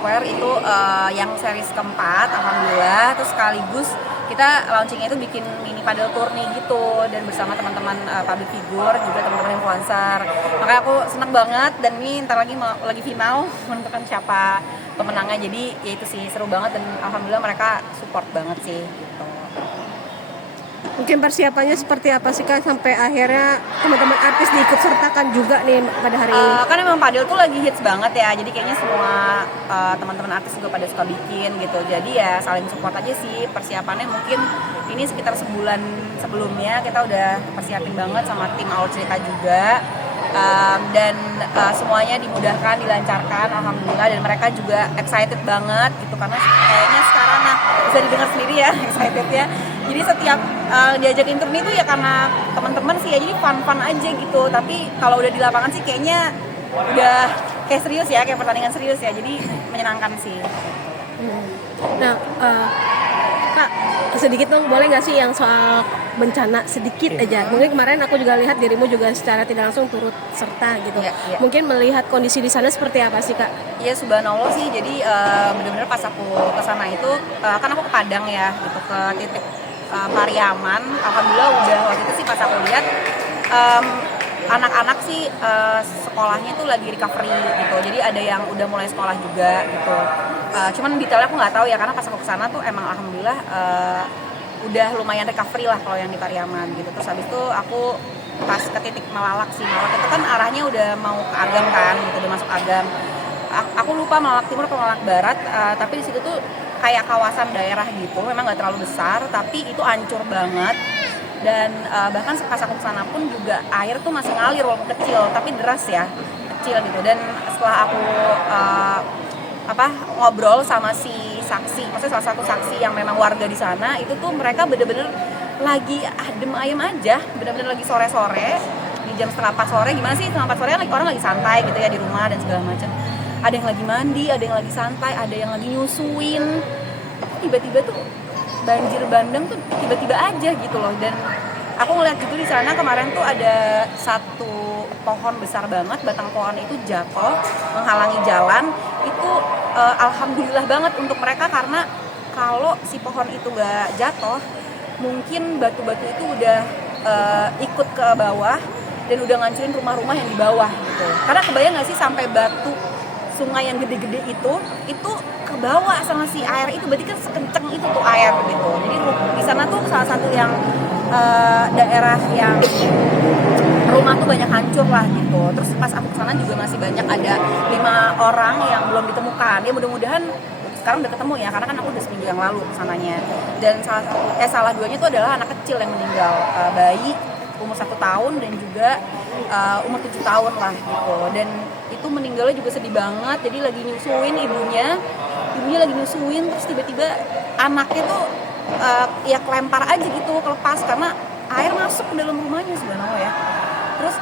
Square itu yang series keempat, alhamdulillah. Terus sekaligus kita launchingnya itu bikin mini padel tour nih gitu, dan bersama teman-teman public figure, juga teman-teman influencer. Makanya aku senang banget, dan ini ntar lagi final menentukan siapa pemenangnya. Jadi ya itu sih, seru banget, dan alhamdulillah mereka support banget sih gitu. Mungkin persiapannya seperti apa sih Kak sampai akhirnya teman-teman artis diikut sertakan juga nih pada hari ini? Kan memang padel tuh lagi hits banget ya, jadi kayaknya semua teman-teman artis juga pada suka bikin gitu. Jadi ya saling support aja sih. Persiapannya mungkin ini sekitar sebulan sebelumnya kita udah persiapin banget sama tim Aul Cerita juga. Dan semuanya dimudahkan, dilancarkan, alhamdulillah, dan mereka juga excited banget gitu, karena kayaknya sekarang bisa didengar sendiri ya excitednya. Jadi setiap diajakin turun itu ya karena teman-teman sih ya, jadi fun aja gitu. Tapi kalau udah di lapangan sih kayaknya udah kayak serius ya, kayak pertandingan serius ya, jadi menyenangkan sih. Nah, Kak, sedikit dong boleh nggak sih yang soal bencana sedikit aja? Mungkin kemarin aku juga lihat dirimu juga secara tidak langsung turut serta gitu. Ya. Mungkin melihat kondisi di sana seperti apa sih Kak? Iya, subhanallah sih. Jadi benar-benar pas aku kesana itu kan aku ke Padang ya, gitu, ke titik Pariaman. Alhamdulillah udah waktu itu sih pas aku lihat anak-anak sih sekolahnya tuh lagi recovery gitu. Jadi ada yang udah mulai sekolah juga gitu. Cuman detailnya aku nggak tahu ya, karena pas aku kesana tuh emang alhamdulillah udah lumayan recovery lah kalau yang di Pariaman gitu. Terus habis itu aku pas ke titik Malalak sih. Malalak itu kan arahnya udah mau ke Agam kan, gitu, udah masuk Agam. Aku lupa Malalak Timur atau Malalak Barat, tapi di situ tuh kayak kawasan daerah gitu, memang nggak terlalu besar, tapi itu hancur banget. Dan bahkan pas aku kesana pun juga air tuh masih ngalir walaupun kecil, tapi deras ya, kecil gitu. Dan setelah aku ngobrol sama si saksi, maksudnya salah satu saksi yang memang warga di sana, itu tuh mereka bener-bener lagi adem ayem aja, bener-bener lagi sore-sore di jam 3:30 sore. Gimana sih 3:30 sore kan orang lagi santai gitu ya di rumah dan segala macam. Ada yang lagi mandi, ada yang lagi santai, ada yang lagi nyusuin. Tiba-tiba tuh banjir bandang tuh tiba-tiba aja gitu loh. Dan aku ngeliat juga di sana kemarin tuh ada satu pohon besar banget, batang pohon itu jatuh menghalangi jalan. Itu alhamdulillah banget untuk mereka, karena kalau si pohon itu gak jatuh, mungkin batu-batu itu udah ikut ke bawah dan udah ngancurin rumah-rumah yang di bawah gitu. Karena kebayang gak sih sampai batu sungai yang gede-gede itu ke bawah sama si air itu, berarti kan sekenceng itu tuh air gitu. Jadi di sana tuh salah satu yang daerah yang rumah tuh banyak hancur lah gitu. Terus pas aku kesana juga masih banyak ada 5 orang yang belum ditemukan. Ya mudah-mudahan sekarang udah ketemu ya, karena kan aku udah seminggu yang lalu kesananya. Dan salah duanya tuh adalah anak kecil yang meninggal, bayi umur 1 tahun dan juga umur 7 tahun lah gitu. Dan itu meninggalnya juga sedih banget. Jadi lagi nyusuin ibunya lagi nyusuin, terus tiba-tiba anaknya tuh ya kelempar aja gitu, kelepas karena air masuk ke dalam rumahnya subhanallah ya. Terus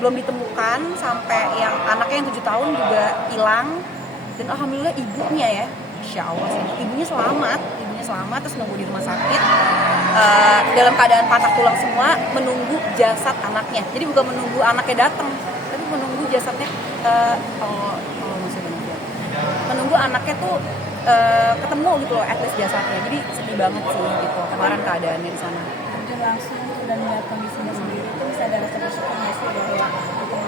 belum ditemukan sampai yang anaknya yang 7 tahun juga hilang. Dan alhamdulillah ibunya ya, insya Allah sih, ibunya selamat, terus nunggu di rumah sakit dalam keadaan patah tulang semua, menunggu jasad anaknya. Jadi bukan menunggu anaknya datang, tapi menunggu jasadnya, menunggu anaknya tuh ketemu gitu loh, at least jasadnya. Jadi sedih banget sih gitu kemarin keadaannya di sana. Terjun langsung dan melihat kondisinya sendiri itu bisa ada rasa bersyukur nggak sih bahwa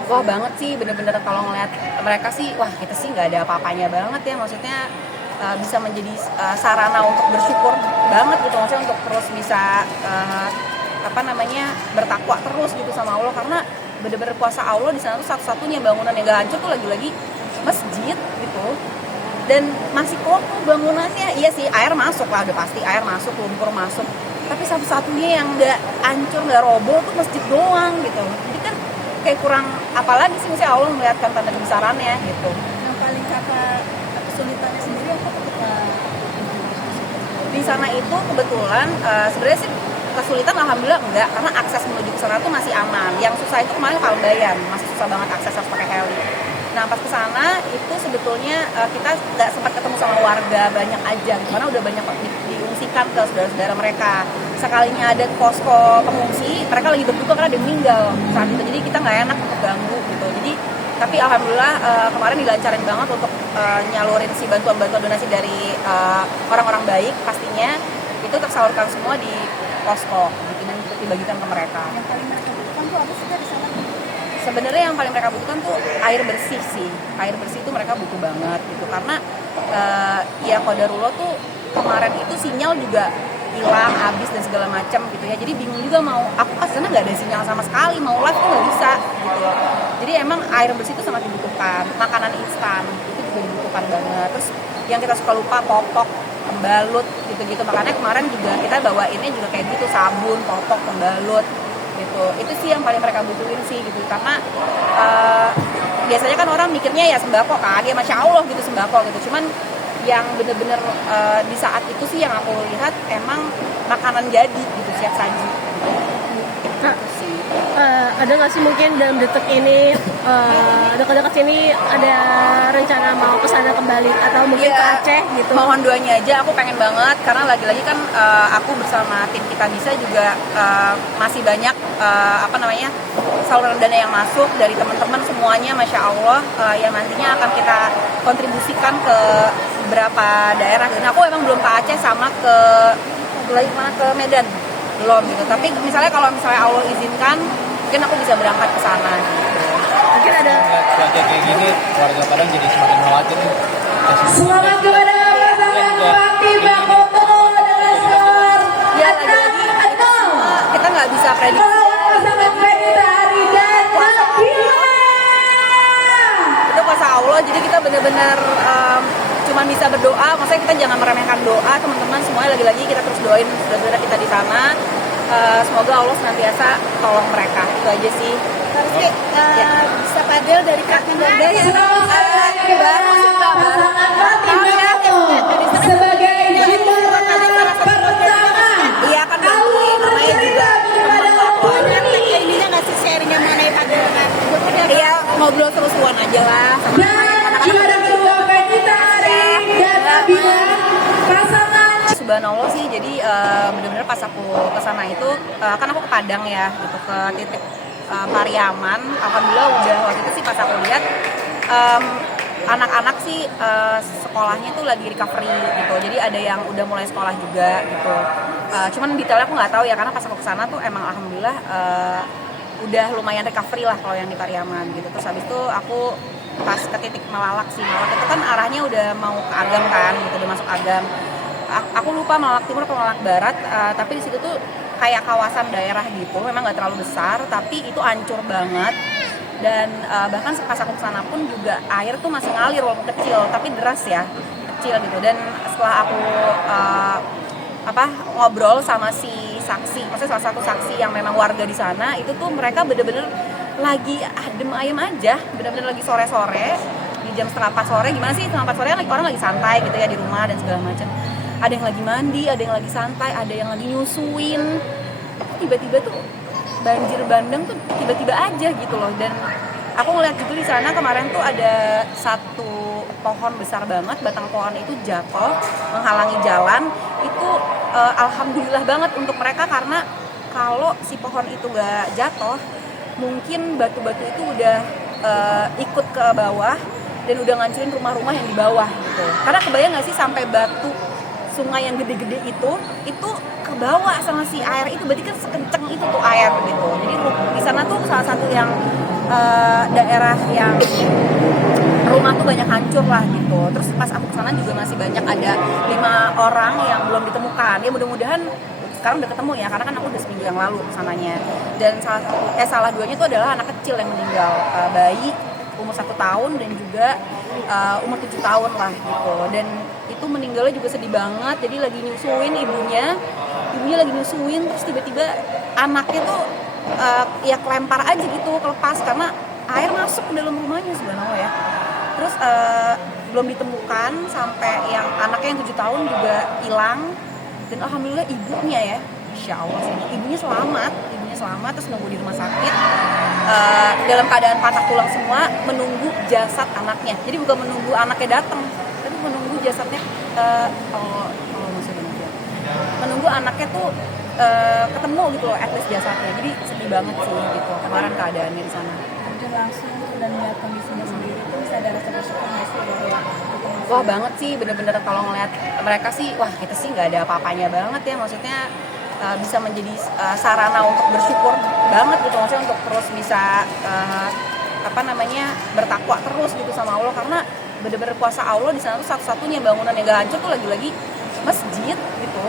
Wah banget sih, bener-bener kalau ngeliat mereka sih, wah kita sih nggak ada apa-apanya banget ya, maksudnya bisa menjadi sarana untuk bersyukur banget gitu, maksudnya untuk terus bisa bertakwa terus gitu sama Allah, karena bener-bener kuasa Allah di sana tuh satu-satunya bangunan yang gak hancur tuh lagi-lagi masjid gitu. Dan masih kokoh bangunannya. Iya sih, air masuk lah, udah pasti air masuk, lumpur masuk, tapi satu-satunya yang gak hancur, gak roboh tuh masjid doang gitu. Jadi kan kayak kurang apalagi sih, misalnya Allah melihatkan tanda kebesarannya gitu. yang paling kakak kesulitannya sendiri apa ketika Di sana itu kebetulan sebenarnya sih kesulitan alhamdulillah enggak, karena akses menuju ke sana tuh masih aman. Yang susah itu kemarin Palbayan, masih susah banget akses, harus pakai heli. Nah pas kesana itu sebetulnya kita nggak sempat ketemu sama warga banyak aja, karena udah banyak diungsikan ke saudara-saudara mereka. Sekalinya ada posko pengungsi, mereka lagi berduka karena ada yang meninggal saat itu, jadi kita nggak enak untuk ganggu gitu. Jadi Tapi alhamdulillah kemarin dilancarin banget untuk nyalurin si bantuan-bantuan donasi dari orang-orang baik, pastinya itu tersalurkan semua di posko gitu, dan dibagikan ke mereka. Yang paling mereka butuhkan tuh apa sih Kak, di sana? Sebenarnya yang paling mereka butuhkan tuh air bersih sih. Air bersih itu mereka butuh banget gitu, karena ya qadarullah tuh kemarin itu sinyal juga hilang, habis dan segala macam gitu ya. Jadi bingung juga mau aku pas sana nggak ada sinyal sama sekali, mau live tuh nggak bisa gitu loh. Jadi emang air bersih itu sangat dibutuhkan. Makanan instan itu juga dibutuhkan banget. Terus yang kita suka lupa, popok, pembalut gitu-gitu. Makanya kemarin juga kita bawainnya juga kayak gitu, sabun, popok, pembalut gitu. Itu sih yang paling mereka butuhin sih gitu, karena biasanya kan orang mikirnya ya sembako kan, ya masya Allah gitu sembako gitu. Cuman yang bener-bener di saat itu sih yang aku lihat emang makanan jadi gitu, siap saji gitu. Kak, Itu sih. ada nggak sih mungkin dalam detik ini dekat-dekat sini ada rencana mau ke sana kembali atau mungkin ke Iya, Aceh gitu? mohon doanya aja, aku pengen banget karena lagi-lagi kan aku bersama tim Kita Bisa juga masih banyak saluran dana yang masuk dari teman-teman semuanya, masya Allah, yang nantinya akan kita kontribusikan ke beberapa daerah. Dan aku emang belum ke Aceh sama ke Medan belum gitu. Tapi misalnya kalau misalnya Allah izinkan, mungkin aku bisa berangkat ke sana gitu. Mungkin ada Cuaca kayak gini, warga Padang jadi semakin khawatir nih. Selamat kepada pasangan Fakih Bakoto dengan skor Ya lagi-lagi itu semua kita nggak bisa prediksi. pasangan Fenita Ari dan Nabila. Itu kuasa Allah, jadi kita benar-benar cuma bisa berdoa. Maksudnya kita jangan meremehkan doa, teman-teman semuanya. Lagi-lagi kita terus doain saudara-saudara kita di sana, semoga Allah senantiasa tolong mereka. Itu aja sih. Terus bisa padel dari Kak Mendoza ya. Baru sudah Pasangan Fakih Bakoto sebagai juara pertama. Iya kan bantuin, namanya juga teman aku. Ininya nggak sih sharingnya mengenai padel kan? Iya, ngobrol seru-seruan aja lah sama Dan juara kedua Fenita Ari dan Nabila pasangan. Subhanallah sih, jadi benar-benar pas aku kesana itu kan aku ke Padang ya gitu, ke titik Pariaman. Alhamdulillah udah waktu itu sih pas aku lihat anak-anak sih sekolahnya tuh lagi recovery gitu, jadi ada yang udah mulai sekolah juga gitu. Cuman detailnya aku nggak tahu ya, karena pas aku kesana tuh emang alhamdulillah udah lumayan recovery lah kalau yang di Pariaman gitu. Terus habis itu aku pas ke titik Malalak sih, Malalak itu kan arahnya udah mau ke Agam kan gitu, udah masuk Agam. Aku lupa Malalak Timur atau Malalak Barat, tapi di situ tuh kayak kawasan daerah gitu, memang nggak terlalu besar, tapi itu hancur banget. Dan bahkan pas aku kesana pun juga air tuh masih ngalir walaupun kecil, tapi deras ya, kecil gitu. Dan setelah aku ngobrol sama si saksi, maksudnya salah satu saksi yang memang warga di sana, itu tuh mereka bener-bener lagi adem ayem aja, bener-bener lagi sore-sore di jam 3:30 sore. Gimana sih 3:30 sore kan orang lagi santai gitu ya di rumah dan segala macam. Ada yang lagi mandi, ada yang lagi santai, ada yang lagi nyusuin. Tiba-tiba tuh banjir bandang tuh tiba-tiba aja gitu loh. Dan aku ngeliat juga di sana kemarin tuh ada satu pohon besar banget, batang pohon itu jatuh menghalangi jalan. Itu alhamdulillah banget untuk mereka, karena kalau si pohon itu gak jatuh, mungkin batu-batu itu udah ikut ke bawah dan udah ngancurin rumah-rumah yang di bawah gitu. Karena kebayang gak sih sampai batu sungai yang gede-gede itu ke bawah sama si air itu, berarti kan sekenceng itu tuh air gitu. Jadi di sana tuh salah satu yang daerah yang rumah tuh banyak hancur lah gitu. Terus pas aku kesana juga masih banyak ada 5 orang yang belum ditemukan. Ya mudah-mudahan sekarang udah ketemu ya, karena kan aku udah seminggu yang lalu kesananya. Dan salah duanya itu adalah anak kecil yang meninggal, bayi umur 1 tahun dan juga umur 7 tahun lah gitu. Dan itu meninggalnya juga sedih banget. Jadi lagi nyusuin ibunya lagi nyusuin, terus tiba-tiba anaknya tuh ya kelempar aja gitu, kelepas karena air masuk ke dalam rumahnya, subhanallah ya. Terus belum ditemukan sampai yang anaknya yang 7 tahun juga hilang. Dan alhamdulillah ibunya ya, insya Allah sih, ibunya selamat, terus nunggu di rumah sakit dalam keadaan patah tulang semua, menunggu jasad anaknya. Jadi bukan menunggu anaknya datang, tapi menunggu jasadnya, menunggu anaknya tuh ketemu gitu loh, at least jasadnya. Jadi sedih banget sih gitu kemarin keadaannya di sana. langsung dan melihat kondisinya sendiri itu bisa ada rasa bersyukur nggak sih bahwa Wah banget sih, bener-bener kalau ngeliat mereka sih, wah kita sih nggak ada apa-apanya banget ya, maksudnya bisa menjadi sarana untuk bersyukur banget gitu, maksudnya untuk terus bisa bertakwa terus gitu sama Allah, karena bener-bener kuasa Allah di sana tuh satu-satunya. Bangunan yang gak hancur tuh lagi-lagi masjid gitu,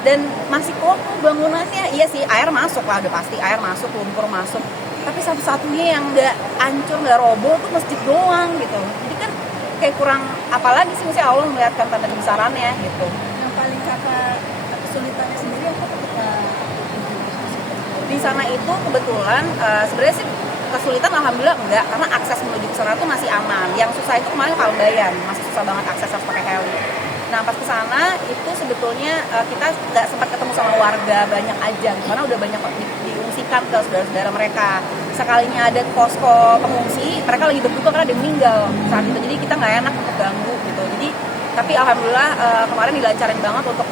dan masih kokoh bangunannya. Iya sih, air masuk lah, udah pasti air masuk, lumpur masuk, tapi satu-satunya yang nggak hancur, nggak roboh tuh masjid doang gitu. Jadi kan kayak kurang apalagi sih, mesti Allah melihatkan tanda kebesarannya gitu. yang paling kakak kesulitannya sendiri apa ketika Di sana itu kebetulan sebenarnya sih kesulitan alhamdulillah enggak, karena akses menuju ke sana tuh masih aman. Yang susah itu kemarin Kalbayan, masih susah banget akses, harus pakai heli. Nah pas ke sana itu sebetulnya kita nggak sempat ketemu sama warga banyak aja, karena udah banyak diungsikan ke saudara-saudara mereka. Sekalinya ada posko pengungsi, mereka lagi berduka karena ada meninggal saat itu, jadi kita nggak enak untuk ganggu gitu. Jadi tapi alhamdulillah kemarin dilancarin banget untuk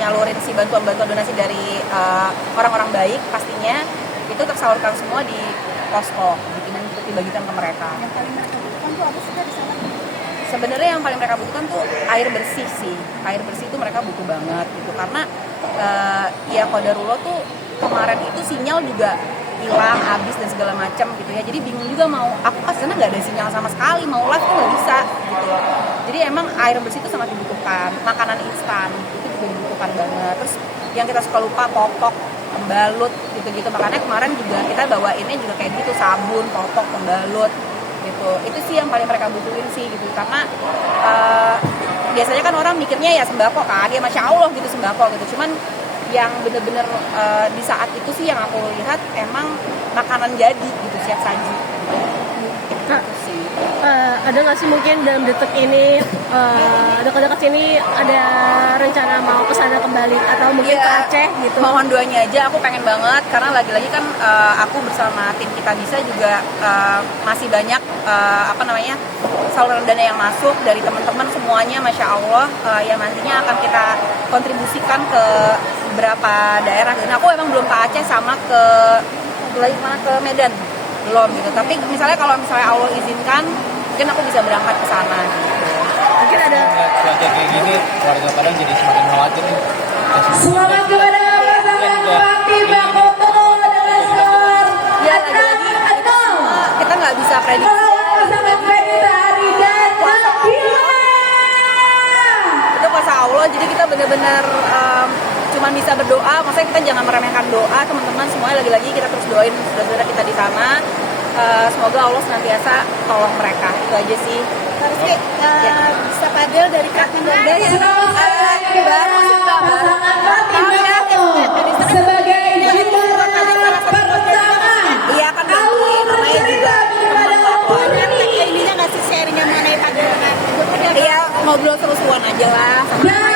nyalurin si bantuan-bantuan donasi dari orang-orang baik, pastinya itu tersalurkan semua di posko, untuk dibagikan ke mereka. yang paling mereka butuhkan tuh apa sih Kak, di sana? Sebenarnya yang paling mereka butuhkan tuh air bersih sih. Air bersih itu mereka butuh banget gitu, karena ya qadarullah tuh kemarin itu sinyal juga hilang, habis dan segala macam gitu ya. Jadi bingung juga, mau aku pas sana nggak ada sinyal sama sekali, mau live tuh nggak bisa gitu loh. Jadi emang air bersih itu sangat dibutuhkan. Makanan instan itu juga dibutuhkan banget. Terus yang kita suka lupa, popok, pembalut gitu-gitu. Makanya kemarin juga kita bawainnya juga kayak gitu, sabun, popok, pembalut gitu. Itu sih yang paling mereka butuhin sih gitu, karena biasanya kan orang mikirnya ya sembako kan, ya masya Allah gitu sembako gitu. Cuman yang bener-bener di saat itu sih yang aku lihat emang makanan jadi gitu, siap saji. Kak, Itu sih. ada nggak sih mungkin dalam detik ini dekat-dekat sini ada rencana mau ke sana kembali atau mungkin ke Aceh gitu? Mohon doanya aja, aku pengen banget, karena lagi-lagi kan aku bersama tim Kita Bisa juga masih banyak saluran dana yang masuk dari teman-teman semuanya, masya Allah, yang nantinya akan kita kontribusikan ke beberapa daerah. Dan aku emang belum ke Aceh sama ke Medan belum gitu. Tapi misalnya kalau Allah izinkan, mungkin aku bisa berangkat ke sana gitu. Mungkin ada Cuaca kayak gini, warga Padang jadi semakin khawatir nih. Semangat kepada pasangan Fatih Bang Koto dengan skor Ya lagi-lagi kita nggak bisa prediksi. pasangan Fenita Ari dan Nabila. Itu kuasa Allah, jadi kita benar-benar cuma bisa berdoa. Maksudnya kita jangan meremehkan doa, teman-teman semuanya. Lagi-lagi kita terus doain saudara-saudara kita di sana, semoga Allah senantiasa tolong mereka. Itu aja sih. Harus bisa padel dari Kak Mendoza ya. Kepada pasangan Fatih Bang Koto sebagai juara pertama. Iya kan bantuin, namanya juga Ininya nggak sih sharingnya mengenai padel kan? iya ngobrol seru-seruan aja lah. Dan